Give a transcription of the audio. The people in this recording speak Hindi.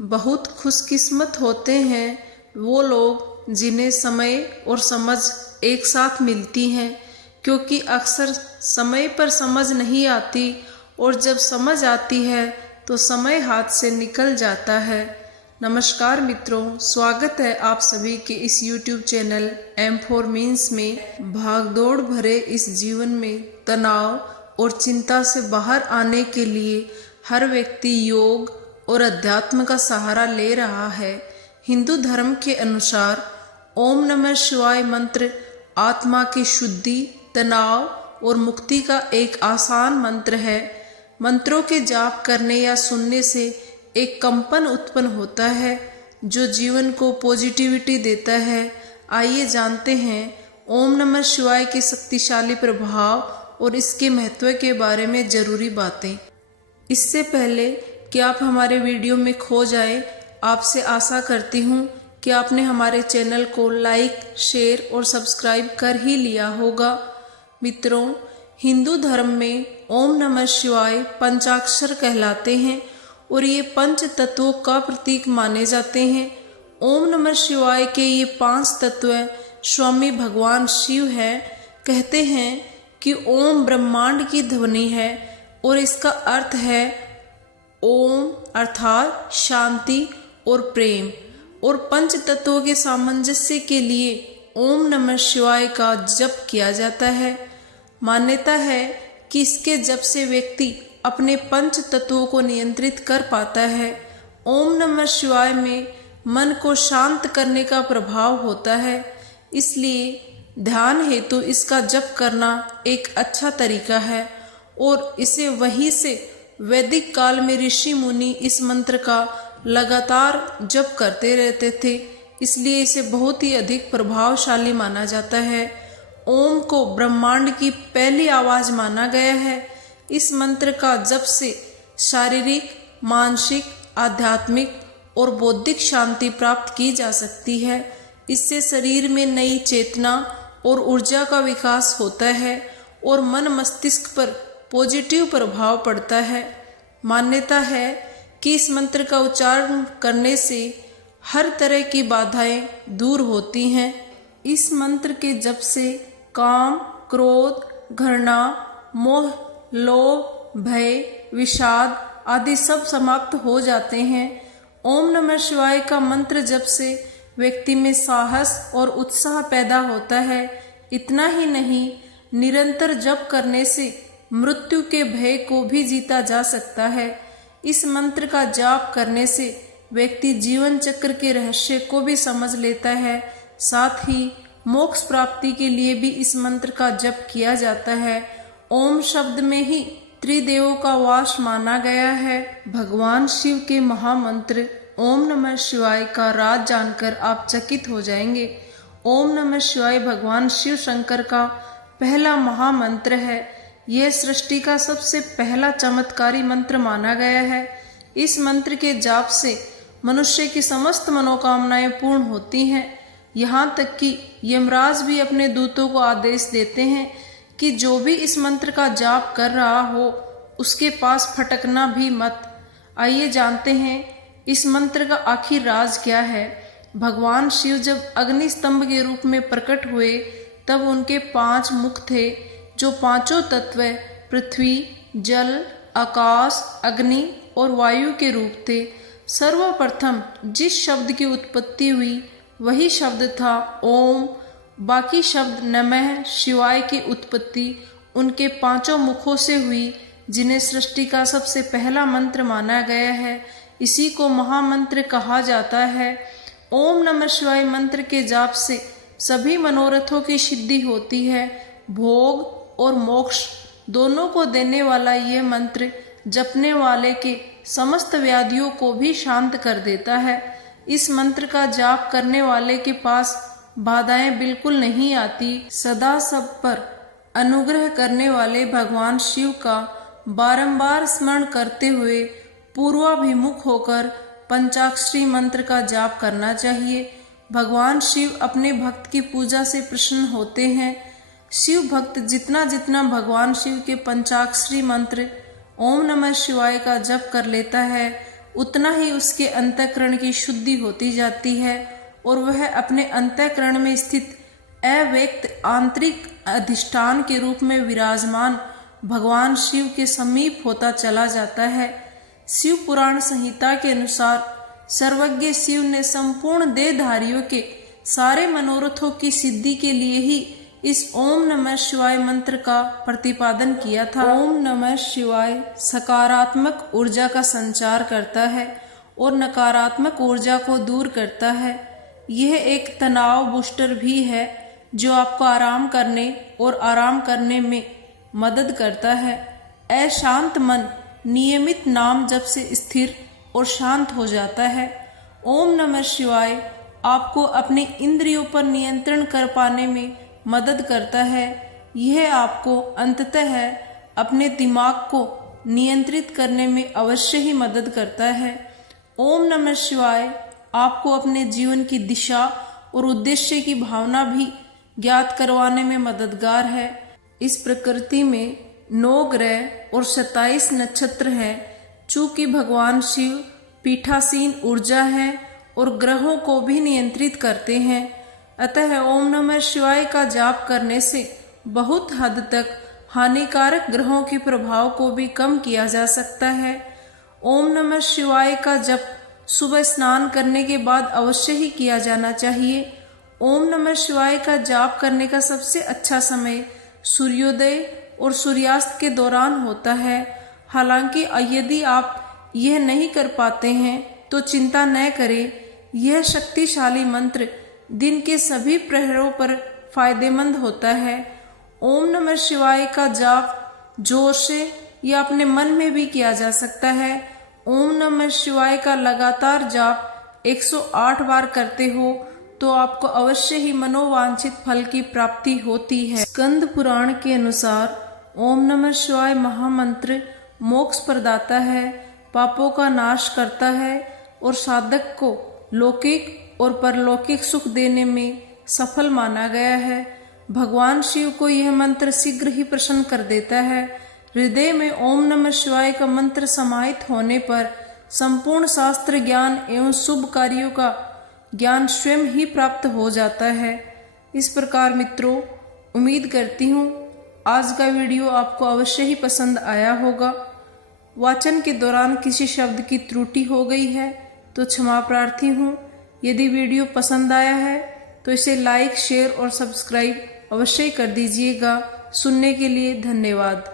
बहुत खुशकिस्मत होते हैं वो लोग जिन्हें समय और समझ एक साथ मिलती हैं, क्योंकि अक्सर समय पर समझ नहीं आती और जब समझ आती है तो समय हाथ से निकल जाता है। नमस्कार मित्रों, स्वागत है आप सभी के इस YouTube channel M for means में। भागदौड़ भरे इस जीवन में तनाव और चिंता से बाहर आने के लिए हर व्यक्ति योग और अध्यात्म का सहारा ले रहा है। हिंदू धर्म के अनुसार ओम नमः शिवाय मंत्र आत्मा की शुद्धि, तनाव और मुक्ति का एक आसान मंत्र है। मंत्रों के जाप करने या सुनने से एक कंपन उत्पन्न होता है जो जीवन को पॉजिटिविटी देता है। आइए जानते हैं ओम नमः शिवाय के शक्तिशाली प्रभाव और इसके महत्व के बारे में जरूरी बातें। इससे पहले कि आप हमारे वीडियो में खो जाएं, आपसे आशा करती हूँ कि आपने हमारे चैनल को लाइक, शेयर और सब्सक्राइब कर ही लिया होगा। मित्रों, हिंदू धर्म में ओम नमः शिवाय पंचाक्षर कहलाते हैं और ये पंच तत्वों का प्रतीक माने जाते हैं। ओम नमः शिवाय के ये 5 तत्व स्वामी भगवान शिव हैं। कहते हैं कि ओम ब्रह्मांड की ध्वनि है और इसका अर्थ है ओम अर्थात शांति और प्रेम। और पंच तत्वों के सामंजस्य के लिए ओम नमः शिवाय का जप किया जाता है। मान्यता है कि इसके जप से व्यक्ति अपने पंच तत्वों को नियंत्रित कर पाता है। ओम नमः शिवाय में मन को शांत करने का प्रभाव होता है, इसलिए ध्यान हेतु इसका जप करना एक अच्छा तरीका है। और इसे वहीं से वैदिक काल में ऋषि मुनि इस मंत्र का लगातार जप करते रहते थे, इसलिए इसे बहुत ही अधिक प्रभावशाली माना जाता है। ओम को ब्रह्मांड की पहली आवाज माना गया है। इस मंत्र का जप से शारीरिक, मानसिक, आध्यात्मिक और बौद्धिक शांति प्राप्त की जा सकती है। इससे शरीर में नई चेतना और ऊर्जा का विकास होता है और मन मस्तिष्क पर पॉजिटिव प्रभाव पड़ता है। मान्यता है कि इस मंत्र का उच्चारण करने से हर तरह की बाधाएं दूर होती हैं। इस मंत्र के जप से काम, क्रोध, घृणा, मोह, लोभ, भय, विषाद आदि सब समाप्त हो जाते हैं। ओम नमः शिवाय का मंत्र जप से व्यक्ति में साहस और उत्साह पैदा होता है। इतना ही नहीं, निरंतर जप करने से मृत्यु के भय को भी जीता जा सकता है। इस मंत्र का जाप करने से व्यक्ति जीवन चक्र के रहस्य को भी समझ लेता है। साथ ही मोक्ष प्राप्ति के लिए भी इस मंत्र का जप किया जाता है। ओम शब्द में ही त्रिदेवों का वास माना गया है। भगवान शिव के महामंत्र ओम नमः शिवाय का राज जानकर आप चकित हो जाएंगे। ओम नमः शिवाय भगवान शिव शंकर का पहला महामंत्र है। यह सृष्टि का सबसे पहला चमत्कारी मंत्र माना गया है। इस मंत्र के जाप से मनुष्य की समस्त मनोकामनाएं पूर्ण होती हैं। यहाँ तक कि यमराज भी अपने दूतों को आदेश देते हैं कि जो भी इस मंत्र का जाप कर रहा हो उसके पास फटकना भी मत। आइए जानते हैं इस मंत्र का आखिर राज क्या है। भगवान शिव जब अग्नि स्तंभ के रूप में प्रकट हुए तब उनके 5 मुख थे, जो पांचों तत्व पृथ्वी, जल, आकाश, अग्नि और वायु के रूप थे। सर्वप्रथम जिस शब्द की उत्पत्ति हुई वही शब्द था ओम। बाकी शब्द नमः शिवाय की उत्पत्ति उनके 5 मुखों से हुई, जिन्हें सृष्टि का सबसे पहला मंत्र माना गया है। इसी को महामंत्र कहा जाता है। ओम नमः शिवाय मंत्र के जाप से सभी मनोरथों की सिद्धि होती है। भोग और मोक्ष दोनों को देने वाला यह मंत्र जपने वाले के समस्त व्याधियों को भी शांत कर देता है। इस मंत्र का जाप करने वाले के पास बाधाएं बिल्कुल नहीं आती। सदा सब पर अनुग्रह करने वाले भगवान शिव का बारंबार स्मरण करते हुए पूर्वाभिमुख होकर पंचाक्षरी मंत्र का जाप करना चाहिए। भगवान शिव अपने भक्त की पूजा से प्रसन्न होते हैं। शिव भक्त जितना जितना भगवान शिव के पंचाक्षरी मंत्र ओम नमः शिवाय का जप कर लेता है, उतना ही उसके अंतःकरण की शुद्धि होती जाती है और वह अपने अंतःकरण में स्थित अव्यक्त आंतरिक अधिष्ठान के रूप में विराजमान भगवान शिव के समीप होता चला जाता है। शिव पुराण संहिता के अनुसार सर्वज्ञ शिव ने संपूर्ण देहधारियों के सारे मनोरथों की सिद्धि के लिए ही इस ओम नमः शिवाय मंत्र का प्रतिपादन किया था। ओम नमः शिवाय सकारात्मक ऊर्जा का संचार करता है और नकारात्मक ऊर्जा को दूर करता है। यह एक तनाव बूस्टर भी है जो आपको आराम करने और आराम करने में मदद करता है। अशांत मन नियमित नाम जप से स्थिर और शांत हो जाता है। ओम नमः शिवाय आपको अपने इंद्रियों पर नियंत्रण कर पाने में मदद करता है। यह आपको अंततः अपने दिमाग को नियंत्रित करने में अवश्य ही मदद करता है। ओम नमः शिवाय आपको अपने जीवन की दिशा और उद्देश्य की भावना भी ज्ञात करवाने में मददगार है। इस प्रकृति में 9 ग्रह और 27 नक्षत्र हैं। चूंकि भगवान शिव पीठासीन ऊर्जा है और ग्रहों को भी नियंत्रित करते हैं, अतः ओम नमः शिवाय का जाप करने से बहुत हद तक हानिकारक ग्रहों के प्रभाव को भी कम किया जा सकता है। ओम नमः शिवाय का जप सुबह स्नान करने के बाद अवश्य ही किया जाना चाहिए। ओम नमः शिवाय का जाप करने का सबसे अच्छा समय सूर्योदय और सूर्यास्त के दौरान होता है। हालांकि यदि आप यह नहीं कर पाते हैं तो चिंता न करें। यह शक्तिशाली मंत्र दिन के सभी प्रहरों पर फायदेमंद होता है। ओम नमः शिवाय का जाप जोर से या अपने मन में भी किया जा सकता है। ओम नमः शिवाय का लगातार जाप 108 बार करते हो तो आपको अवश्य ही मनोवांछित फल की प्राप्ति होती है। स्कंद पुराण के अनुसार ओम नमः शिवाय महामंत्र मोक्ष प्रदाता है, पापों का नाश करता है और साधक को लौकिक और परलौकिक सुख देने में सफल माना गया है। भगवान शिव को यह मंत्र शीघ्र ही प्रसन्न कर देता है। हृदय में ओम नमः शिवाय का मंत्र समाहित होने पर संपूर्ण शास्त्र ज्ञान एवं शुभ कार्यों का ज्ञान स्वयं ही प्राप्त हो जाता है। इस प्रकार मित्रों, उम्मीद करती हूँ आज का वीडियो आपको अवश्य ही पसंद आया होगा। वाचन के दौरान किसी शब्द की त्रुटि हो गई है तो क्षमा प्रार्थी हूँ। यदि वीडियो पसंद आया है तो इसे लाइक, शेयर और सब्सक्राइब अवश्य कर दीजिएगा। सुनने के लिए धन्यवाद।